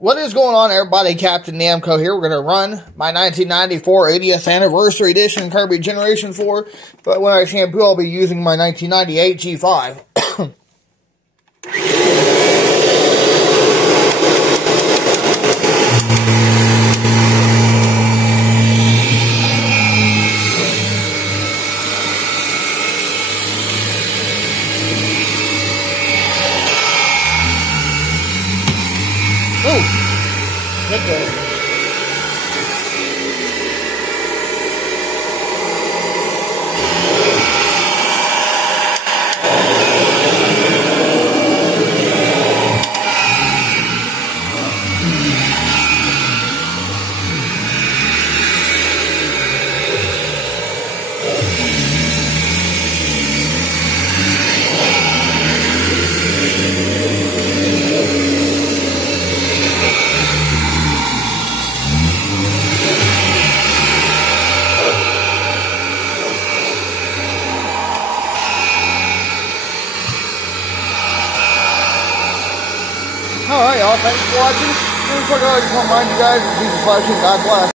What is going on, everybody? Captain Namco here. We're going to run my 1994 80th Anniversary Edition Kirby Generation 4. But when I shampoo, I'll be using my 1998 G5. Hit the Alright, y'all, thanks for watching. I just want to remind you guys, Jesus loves you, God bless.